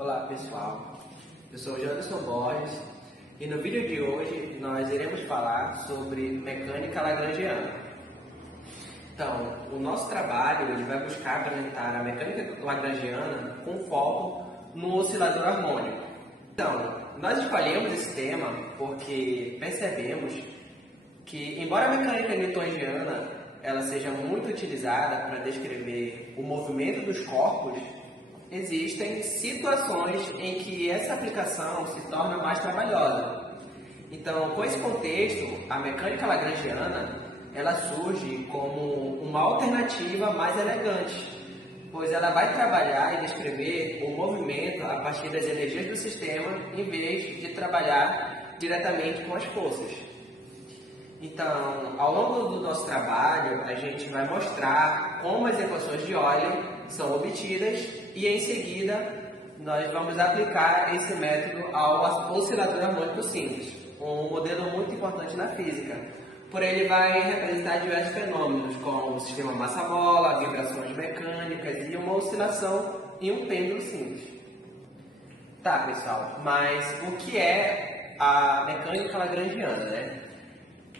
Olá pessoal, eu sou o Janderson Borges e no vídeo de hoje nós iremos falar sobre mecânica lagrangiana. Então, o nosso trabalho ele vai buscar apresentar a mecânica lagrangiana com foco no oscilador harmônico. Então, nós escolhemos esse tema porque percebemos que, embora a mecânica newtoniana ela seja muito utilizada para descrever o movimento dos corpos, existem situações em que essa aplicação se torna mais trabalhosa. Então, com esse contexto, a mecânica lagrangiana ela surge como uma alternativa mais elegante, pois ela vai trabalhar e descrever o movimento a partir das energias do sistema, em vez de trabalhar diretamente com as forças. Então, ao longo do nosso trabalho, a gente vai mostrar como as equações de Euler são obtidas e, em seguida, nós vamos aplicar esse método ao oscilador harmônico simples, um modelo muito importante na física. Por ele vai representar diversos fenômenos, como o sistema massa-bola, vibrações mecânicas e uma oscilação em um pêndulo simples. Tá, pessoal, mas o que é a mecânica lagrangiana, né?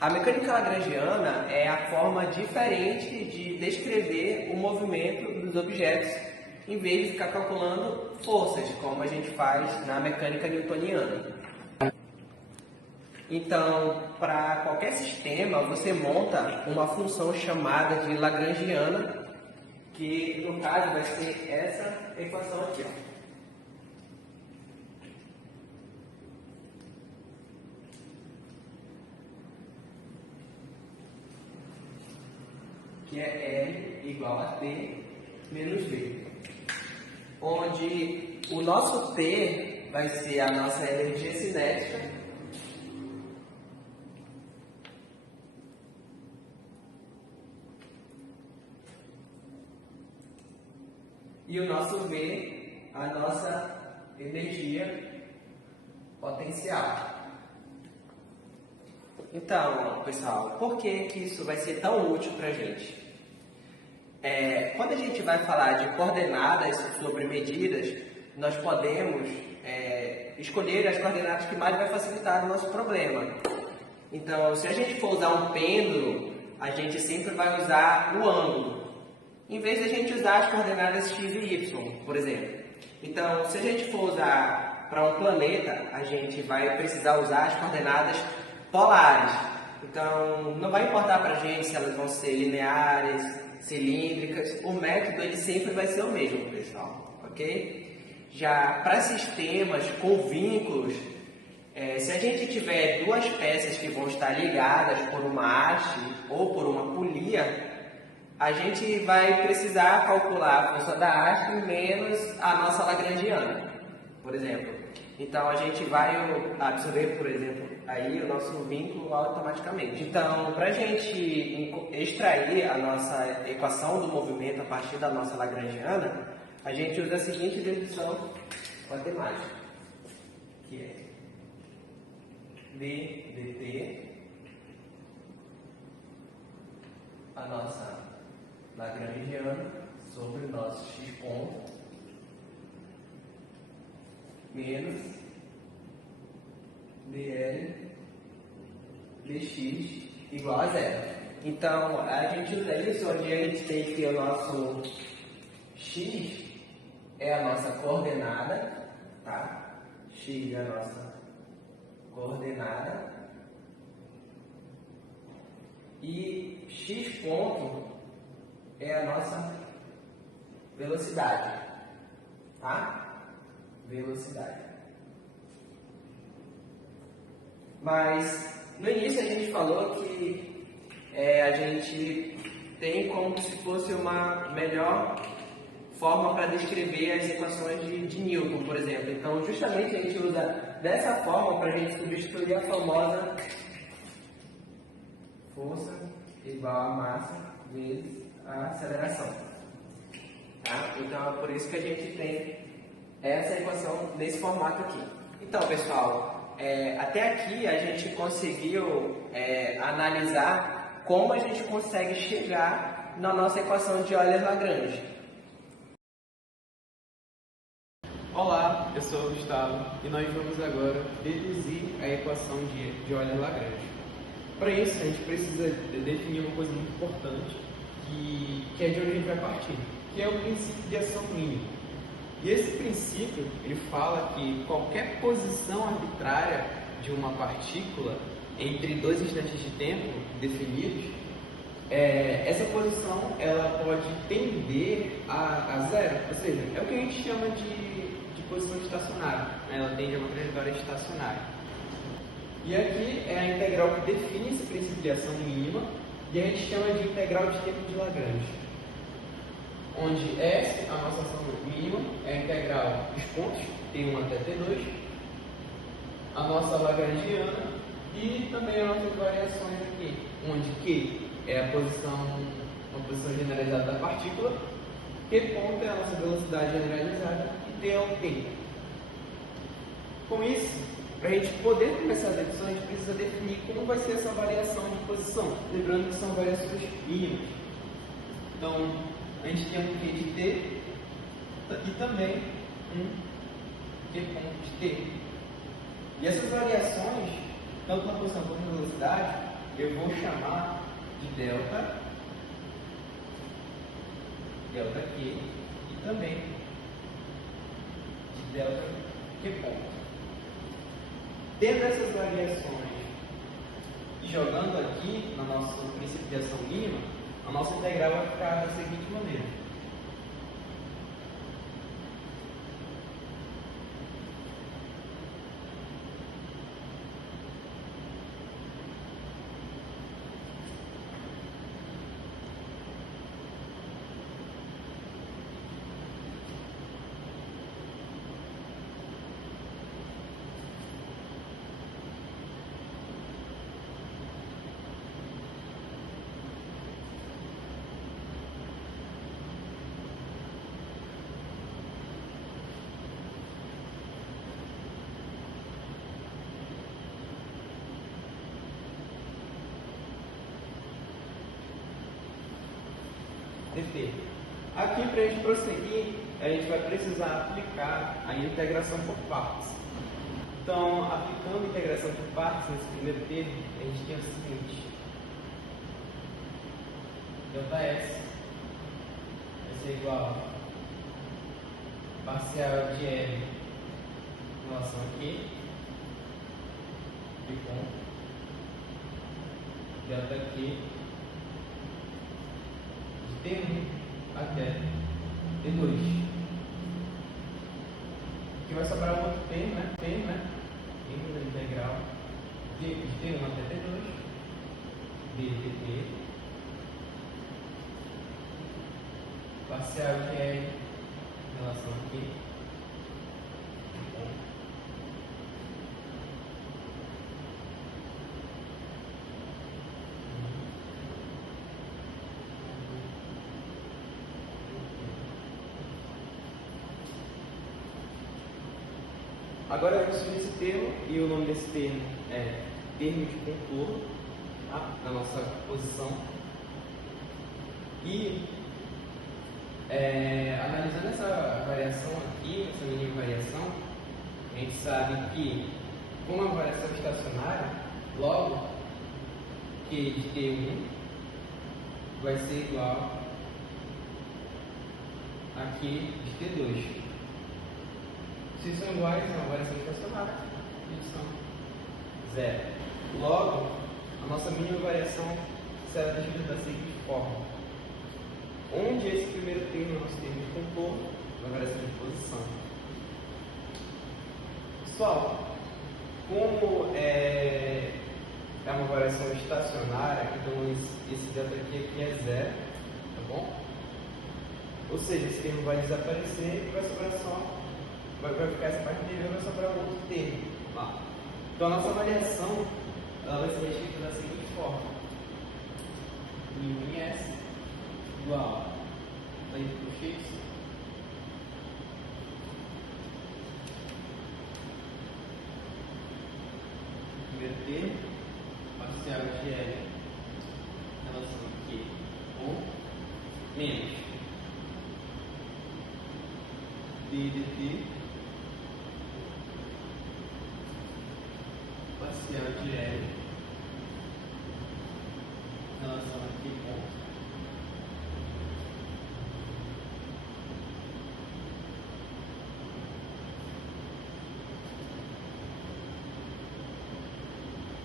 A mecânica lagrangiana é a forma diferente de descrever o movimento dos objetos, em vez de ficar calculando forças, como a gente faz na mecânica newtoniana. Então, para qualquer sistema, você monta uma função chamada de lagrangiana, que no caso vai ser essa equação aqui, ó. Que é L igual a T menos V, onde o nosso T vai ser a nossa energia cinética e o nosso V, a nossa energia potencial. Então, pessoal, por que isso vai ser tão útil para a gente? Quando a gente vai falar de coordenadas sobre medidas, nós podemos escolher as coordenadas que mais vai facilitar o nosso problema. Então, se a gente for usar um pêndulo, a gente sempre vai usar o ângulo, em vez de a gente usar as coordenadas x e y, por exemplo. Então, se a gente for usar para um planeta, a gente vai precisar usar as coordenadas polares. Então, não vai importar para a gente se elas vão ser lineares, cilíndricas, o método ele sempre vai ser o mesmo, pessoal, ok? Já para sistemas com vínculos, se a gente tiver duas peças que vão estar ligadas por uma haste ou por uma polia, a gente vai precisar calcular a força da haste menos a nossa lagrangiana, por exemplo. Então, a gente vai absorver, por exemplo, aí o nosso vínculo automaticamente. Então, para a gente extrair a nossa equação do movimento a partir da nossa lagrangiana, a gente usa a seguinte dedução matemática, que é d dt, a nossa lagrangiana, sobre o nosso x ponto, menos dl dx igual a zero. Então, a gente usa isso onde a gente tem que o nosso x é a nossa coordenada, tá? X é a nossa coordenada e x ponto é a nossa velocidade, tá? Velocidade. Mas no início a gente falou que a gente tem como se fosse uma melhor forma para descrever as equações de Newton, por exemplo. Então, justamente a gente usa dessa forma para a gente substituir a famosa força igual a massa vezes a aceleração. Tá? Então, é por isso que a gente tem essa equação nesse formato aqui. Então, pessoal, até aqui a gente conseguiu analisar como a gente consegue chegar na nossa equação de Euler-Lagrange. Olá, Olá, eu sou o Gustavo e nós vamos agora deduzir a equação de Euler-Lagrange. Para isso, a gente precisa definir uma coisa muito importante, que é de onde a gente vai partir, que é o princípio de ação mínima. E esse princípio, ele fala que qualquer posição arbitrária de uma partícula entre dois instantes de tempo definidos, essa posição ela pode tender a zero, ou seja, é o que a gente chama de posição estacionária, né? Ela tende a uma trajetória estacionária. E aqui é a integral que define esse princípio de ação mínima, e a gente chama de integral de tempo de Lagrange, onde S, a nossa ação mínima, é a integral dos pontos T1 até T2, a nossa lagrangiana e também as nossas variações aqui, onde Q é uma posição generalizada da partícula, Q ponto é a nossa velocidade generalizada e T é o tempo. Com isso, para a gente poder começar as deduções, a gente precisa definir como vai ser essa variação de posição, lembrando que são variações mínimas. Então, a gente tem um Q de T e também um Q ponto de T. E essas variações, tanto na posição quanto na velocidade, eu vou chamar de delta Q e também de delta Q ponto. Tendo essas variações e jogando aqui no nosso princípio de ação mínima, a nossa integral vai ficar da seguinte maneira. dt. Aqui, para a gente prosseguir, a gente vai precisar aplicar a integração por partes. Então, aplicando a integração por partes nesse primeiro termo, a gente tem o seguinte: ΔS vai ser igual a parcial de L em relação a Q de ponto ΔQ de T1 até T2. Aqui vai sobrar um outro termo, né? Termo da integral de T1 até T2 ddt parcial de L em relação a Q. Agora vamos subir esse termo, e o nome desse termo é termo de contorno, tá? Na nossa posição. E analisando essa variação aqui, essa mínima variação, a gente sabe que, como é uma variação estacionária, logo Q de T1 vai ser igual a Q de T2. Se são iguais, é uma variação estacionária, eles são zero. Logo, a nossa mínima variação será definida da seguinte forma: onde esse primeiro termo é o nosso termo de contorno, uma variação de posição. Pessoal, como é uma variação estacionária, então esse delta aqui é zero, tá bom? Ou seja, esse termo vai desaparecer e vai sobrar só. Vai ficar essa parte de vai sobrar um outro termo lá. Então a nossa variação ela vai ser escrita da seguinte forma: em S igual a input x primeiro termo parcial de L em relação aqui com menos ddt parcial de L em relação a que ponto?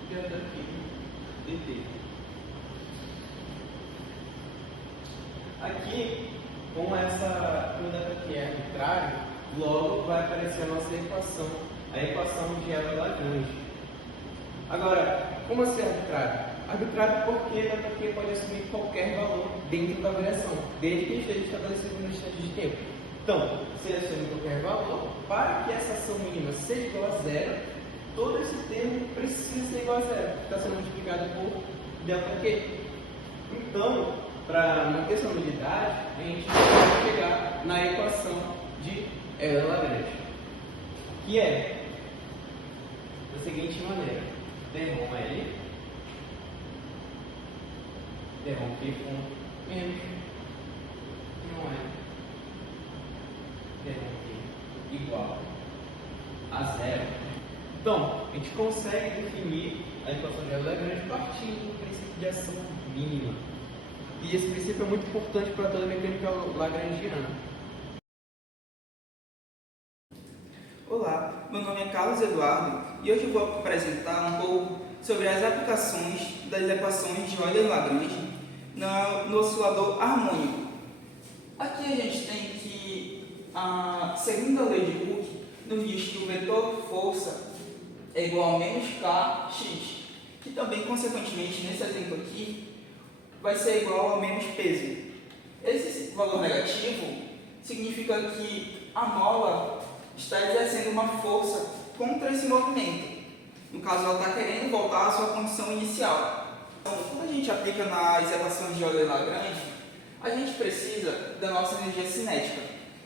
Delta aqui, dt. Aqui, com essa coordenada aqui é arbitrário, logo vai aparecer a nossa equação, a equação de Euler-Lagrange. Agora, como assim arbitrário? Arbitrário porque delta aqui pode assumir qualquer valor dentro da variação, desde que esteja estabelecido no instante de tempo. Então, se ele assume qualquer valor, para que essa ação mínima seja igual a zero, todo esse termo precisa ser igual a zero, que está sendo multiplicado por ΔQ. Então, para manter essa unidade, a gente vai chegar na equação de Euler-Lagrange, que é da seguinte maneira: derrom L, derrom Q com menos não é derrom Q igual a zero. Então, a gente consegue definir a equação de Euler-Lagrange partindo do princípio de ação mínima. E esse princípio é muito importante para toda a mecânica lagrangiana. Olá, meu nome é Carlos Eduardo e hoje eu vou apresentar um pouco sobre as aplicações das equações de Euler-Lagrange no oscilador harmônico. Aqui a gente tem que a segunda lei de Hooke nos diz que o vetor força é igual a menos kx, que também, consequentemente, nesse exemplo aqui, vai ser igual a menos peso. Esse valor negativo significa que a mola está exercendo uma força contra esse movimento. No caso, ela está querendo voltar à sua condição inicial. Então, quando a gente aplica nas equações de Euler-Lagrange, a gente precisa da nossa energia cinética,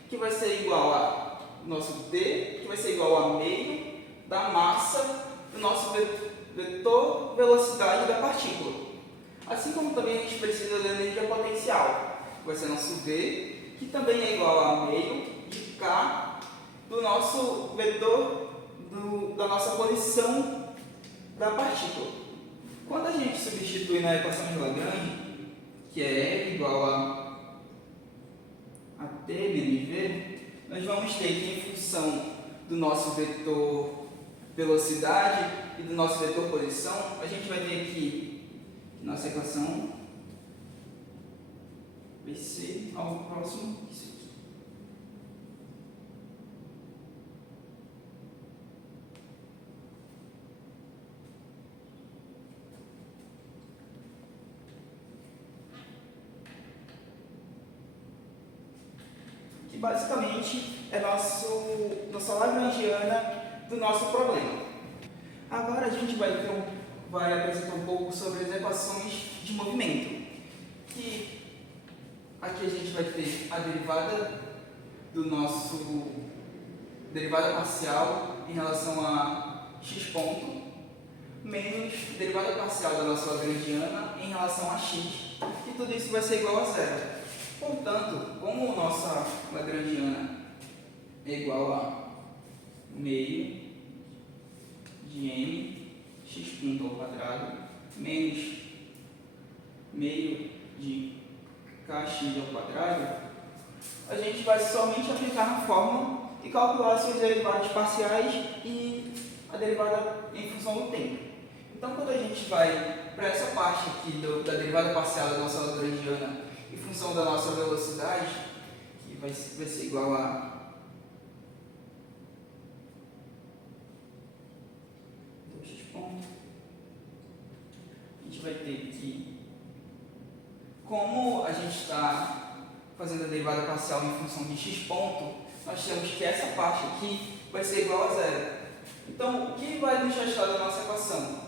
que vai ser igual a nosso D, que vai ser igual a meio da massa do nosso vetor velocidade da partícula. Assim como também a gente precisa da energia potencial, que vai ser nosso V, que também é igual a meio de K do nosso vetor da nossa posição da partícula. Quando a gente substitui na equação de Lagrange, que é F igual a T menos V, nós vamos ter que, em função do nosso vetor velocidade e do nosso vetor posição, a gente vai ter que nossa equação vai ser algo próximo disso aqui. Que basicamente é nossa lagrangiana do nosso problema. Agora a gente vai apresentar um pouco sobre as equações de movimento. Que aqui a gente vai ter a derivada derivada parcial em relação a x ponto, menos derivada parcial da nossa lagrangiana em relação a x, e tudo isso vai ser igual a zero. Portanto, como nossa lagrangiana é igual a meio de m x ponto ao quadrado menos meio de kx ao quadrado, a gente vai somente aplicar na fórmula e calcular seus derivados parciais e a derivada em função do tempo. Então, quando a gente vai para essa parte aqui da derivada parcial da nossa lagrangiana em função da nossa velocidade, que vai ser igual a a gente vai ter que, como a gente está fazendo a derivada parcial em função de x ponto, nós temos que essa parte aqui vai ser igual a zero. Então, o que vai nos restar da nossa equação?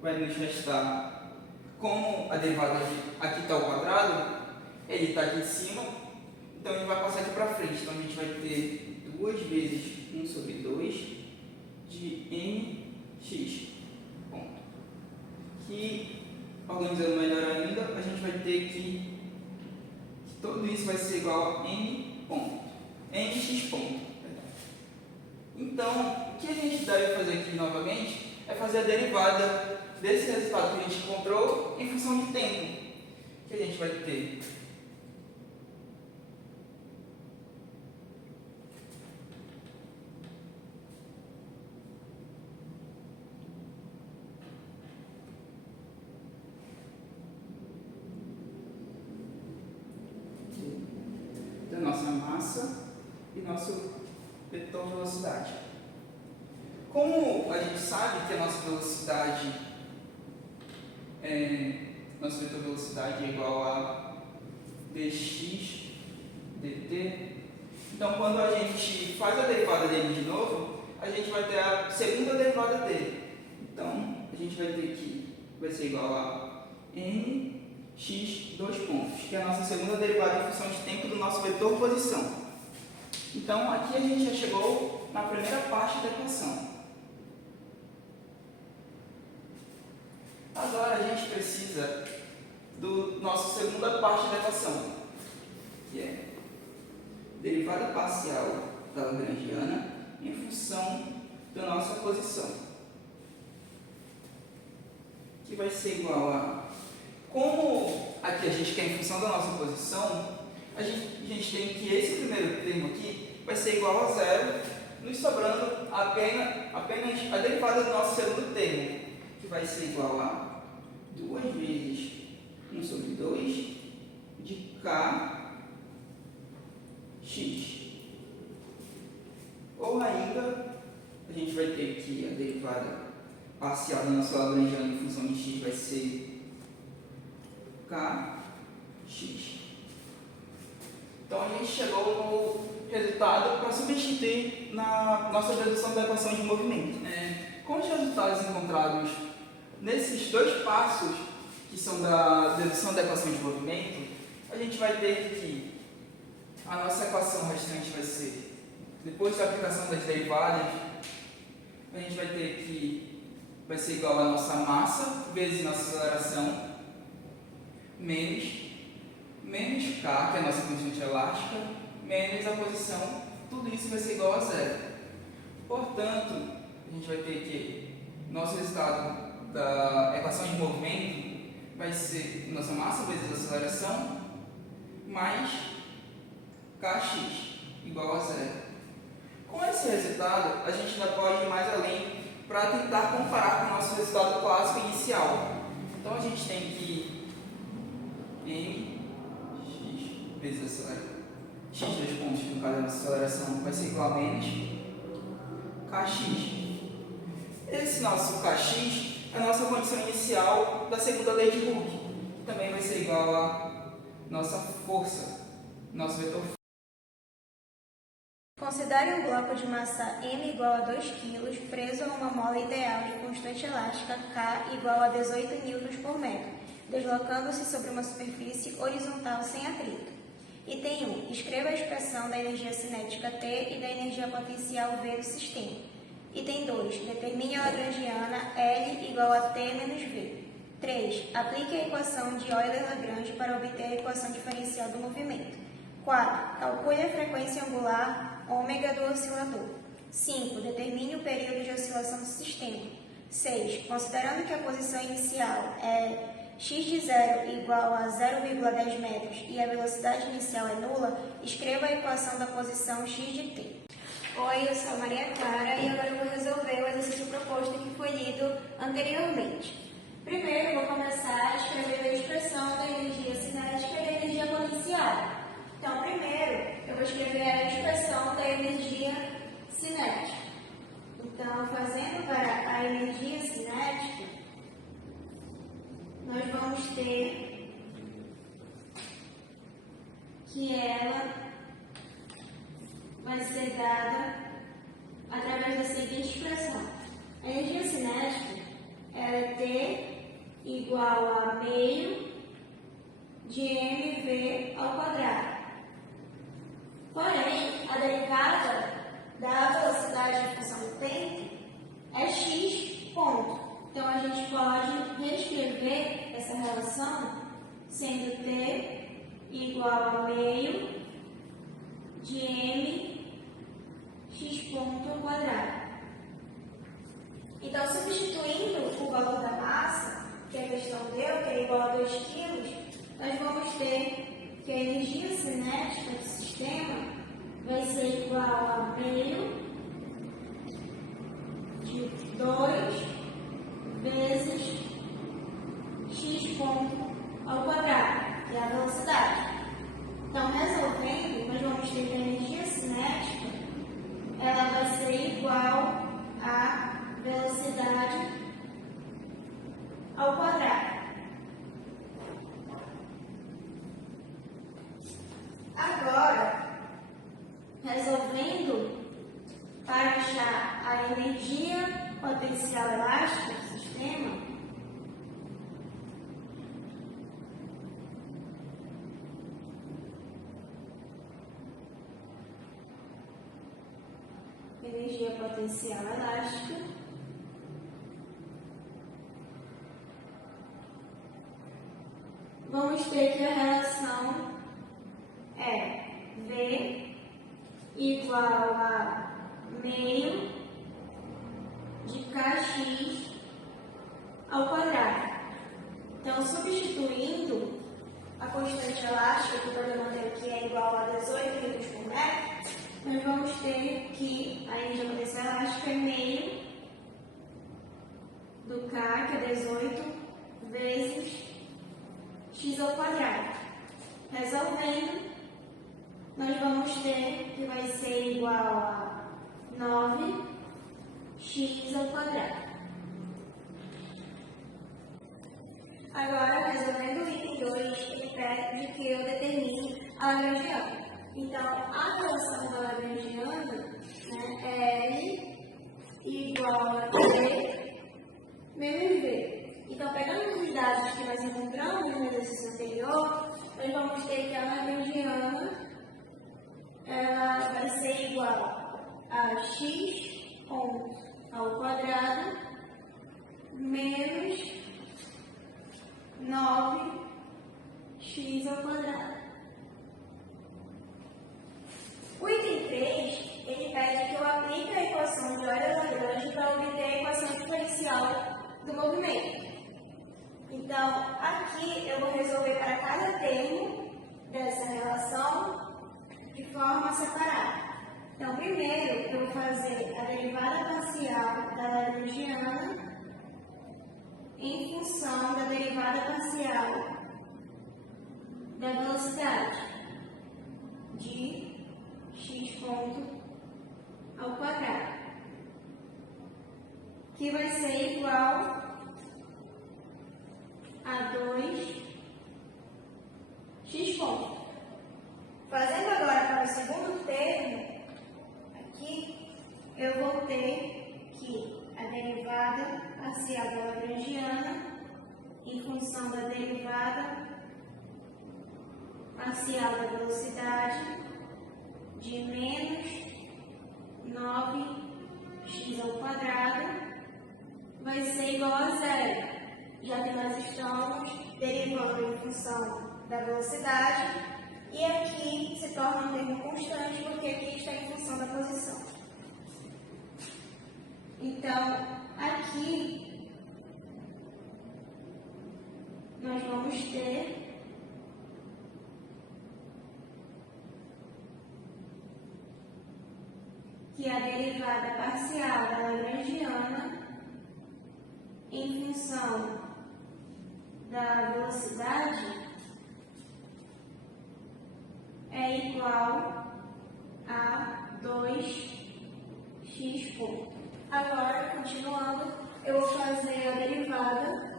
Vai nos restar, como a derivada aqui está ao quadrado, ele está aqui em cima, então ele vai passar aqui para frente. Então, a gente vai ter 2 vezes 1 sobre 2 de mx ponto. Que, organizando melhor ainda, a gente vai ter que tudo isso vai ser igual a m ponto, mx ponto. Então, o que a gente deve fazer aqui novamente é fazer a derivada desse resultado que a gente encontrou em função de tempo, que a gente vai ter da nossa massa e nosso vetor velocidade. Como a gente sabe que a nossa velocidade nosso vetor velocidade é igual a dx dt, então quando a gente faz a derivada dele de novo, a gente vai ter a segunda derivada dele. Então a gente vai ter que vai ser igual a mx dois pontos, que é a nossa segunda derivada em função de tempo do nosso vetor posição. Então aqui a gente já chegou na primeira parte da equação. Agora a gente precisa do nossa segunda parte da equação, que é derivada parcial da lagrangiana em função da nossa posição, que vai ser igual a, como aqui a gente quer em função da nossa posição, a gente tem que esse primeiro termo aqui vai ser igual a zero, nos sobrando apenas a derivada do nosso segundo termo, que vai ser igual a 2 vezes 1 sobre 2 de kx. Ou ainda, a gente vai ter que a derivada parcial da nossa lagrangiana em função de x vai ser kx. Então a gente chegou no resultado para substituir na nossa dedução da equação de movimento. Com os resultados encontrados nesses dois passos, que são da dedução da equação de movimento, a gente vai ter que a nossa equação restante vai ser, depois da aplicação das derivadas, a gente vai ter que vai ser igual a nossa massa vezes nossa aceleração menos k, que é a nossa constante elástica, menos a posição, tudo isso vai ser igual a zero. Portanto, a gente vai ter que nosso resultado da equação de movimento vai ser nossa massa vezes a aceleração mais kx igual a zero. Com esse resultado, a gente ainda pode ir mais além para tentar comparar com o nosso resultado clássico inicial. Então a gente tem que mx vezes a aceleração, x dois pontos, no caso da nossa aceleração, vai ser igual a menos kx. Esse nosso kx é a nossa condição inicial da segunda lei de Hooke, que também vai ser igual a nossa força, nosso vetor. Considere um bloco de massa m igual a 2 kg preso a uma mola ideal de constante elástica K igual a 18 N por metro, deslocando-se sobre uma superfície horizontal sem atrito. Item 1. Escreva a expressão da energia cinética T e da energia potencial V do sistema. Item 2. Determine a lagrangiana L igual a T menos V. 3. Aplique a equação de Euler-Lagrange para obter a equação diferencial do movimento. 4. Calcule a frequência angular ômega do oscilador. 5. Determine o período de oscilação do sistema. 6. Considerando que a posição inicial é x de 0 igual a 0,10 metros e a velocidade inicial é nula, escreva a equação da posição x de t. Oi, eu sou a Maria Clara e agora eu vou resolver o exercício proposto que foi lido anteriormente. Primeiro, eu vou começar escrevendo a expressão da energia cinética e da energia potencial. Então, primeiro, eu vou escrever a expressão da energia cinética. Então, fazendo para a energia cinética, nós vamos ter que ela vai ser dada através da seguinte expressão. A energia cinética é T igual a meio de mv ao quadrado. Porém, a derivada da velocidade em função do tempo é x ponto. Então, a gente pode reescrever essa relação sendo T igual a meio de m x ponto ao quadrado. cinética do sistema vai ser igual a meio de 2 vezes x ponto ao quadrado, que é a velocidade. Então, resolvendo, nós vamos ter que a energia cinética ela vai ser igual a velocidade ao quadrado. Agora, resolvendo para achar a energia potencial elástica do sistema, energia potencial elástica, vamos ter que a relação é V igual a meio de kx ao quadrado. Então, substituindo a constante elástica, que eu manter aqui é igual a 18 litros por metro, nós vamos ter que a energia potencial elástica é meio do K, que é 18, vezes x ao quadrado. Resolvendo, nós vamos ter que vai ser igual a 9x ao quadrado. Agora, resolvendo o item 2, ele pede que eu determine a lagrangiana. Então, a relação da lagrangiana, né, é L igual a T menos V. Então, pegando os dados que nós encontramos no exercício anterior, nós vamos ter que a lagrangiana ela vai ser igual a x ponto ao quadrado menos 9x ao quadrado. O item 3, ele pede que eu aplique a equação de Euler-Lagrange para obter a equação diferencial do movimento. Então, aqui eu vou resolver para cada termo dessa relação de forma separada. Então, primeiro eu vou fazer a derivada parcial da lagrangiana em função da derivada parcial da velocidade de x ponto ao quadrado, que vai ser igual a 2x ponto. Fazendo agora para o segundo termo, aqui eu vou ter que a derivada parcial da lagrangiana em função da derivada parcial da velocidade de menos 9x ao quadrado vai ser igual a zero, já que nós estamos derivando em função da velocidade e aqui se torna um termo constante porque aqui está em função da posição. Então, aqui nós vamos ter que a derivada parcial da lagrangiana em função da velocidade é igual a 2x ponto. Agora, continuando, eu vou fazer a derivada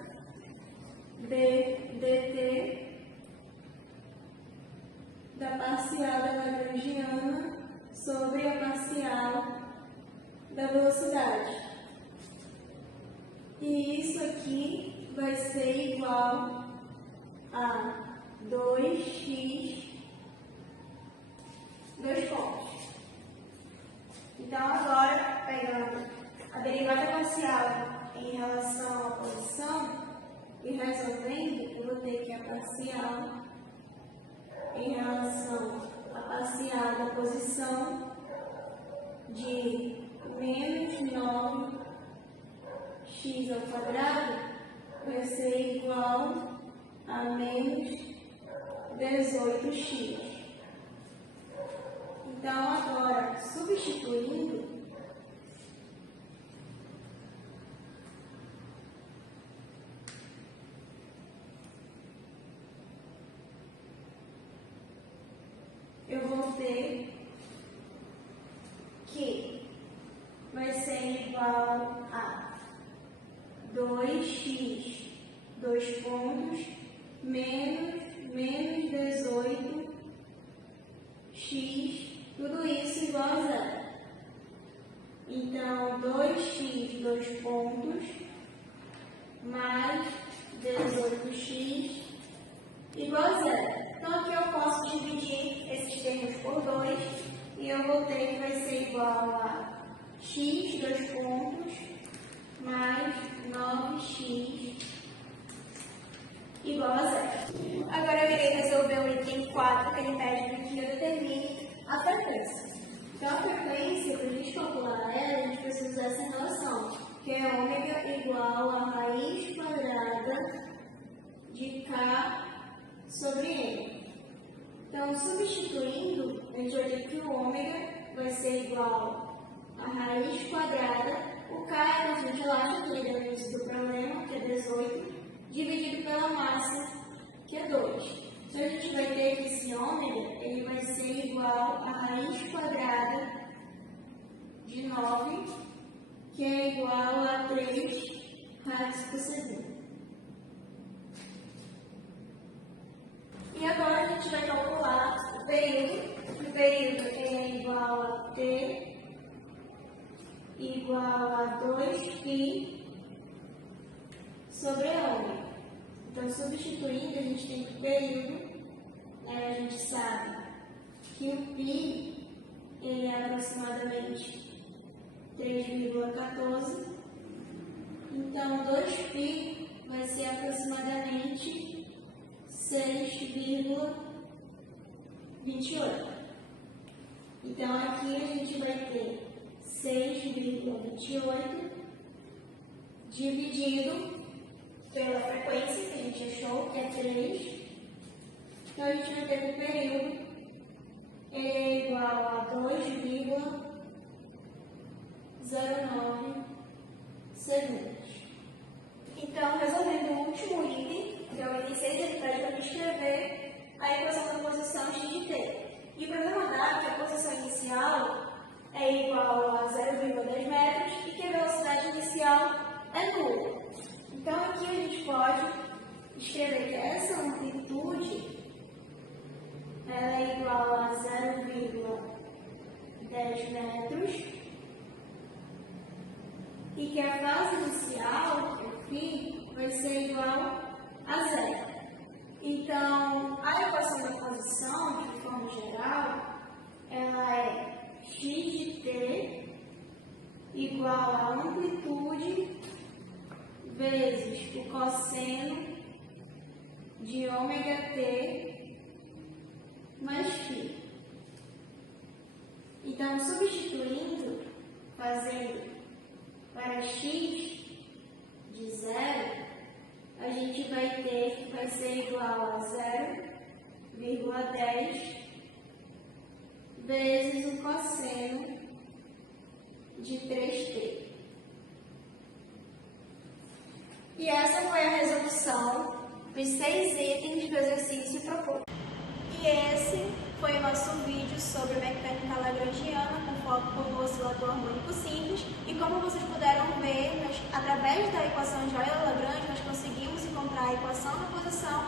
dt da parcial da lagrangiana sobre a parcial da velocidade. E isso aqui vai ser igual a 2x 2 pontos. Então, agora, pegando a derivada parcial em relação à posição e resolvendo, eu vou ter que a parcial em relação à parcial da posição de menos 9x ao quadrado vai ser igual a menos 18x. ter que vai ser igual a 2x, 2 pontos, menos 18x, tudo isso igual a zero. Então, 2x, 2 pontos, mais 18x igual a zero. Então, aqui eu posso dividir esses termos por 2 e eu vou ter que vai ser igual a x, 2 pontos, mais 9x igual a zero. Agora eu irei resolver o item 4, que ele pede que eu determine a frequência. Então, a frequência, para a gente calcular ela, a gente precisa usar essa relação, que é ômega igual a raiz quadrada de K sobre N. Então, substituindo, a gente vai ter que o ômega vai ser igual a raiz quadrada, o K é a constante elástica, que ele deu no início do problema, que é 18, dividido pela massa, que é 2. Então, a gente vai ter que esse ômega, ele vai ser igual a raiz quadrada de 9, que é igual a 3 raiz por segundo. E agora a gente vai calcular o período. O período é igual a T igual a 2π sobre ômega. Então, substituindo, a gente tem que o período, a gente sabe que o π ele é aproximadamente 3,14. Então, 2π vai ser aproximadamente 6,28. Então, aqui a gente vai ter 6,28 dividido pela frequência que a gente achou, que é 3. Então, a gente vai ter que o período é igual a 2,09 segundos. Então, resolvendo o último item, que é o item 6, ele pede para a gente escrever a equação da posição x de t. E o problema dado que a posição inicial é igual a 0,10 metros e que a velocidade inicial é nula. Então, aqui a gente pode escrever que essa amplitude ela é igual a 0,10 metros e que a fase inicial, que é o φ, vai ser igual a zero. Então, a equação da posição, de forma geral, ela é x de t igual a amplitude vezes o cosseno de ômega t mais φ. Então, substituindo, fazendo para x de zero, a gente vai ter que vai ser igual a 0,10 vezes o cosseno de 3t. E essa foi a resolução dos 6 itens do exercício proposto. E esse foi o nosso vídeo sobre mecânica lagrangiana com foco no oscilador harmônico simples. E como vocês puderam ver, através da equação de Euler-Lagrange, nós conseguimos encontrar a equação da posição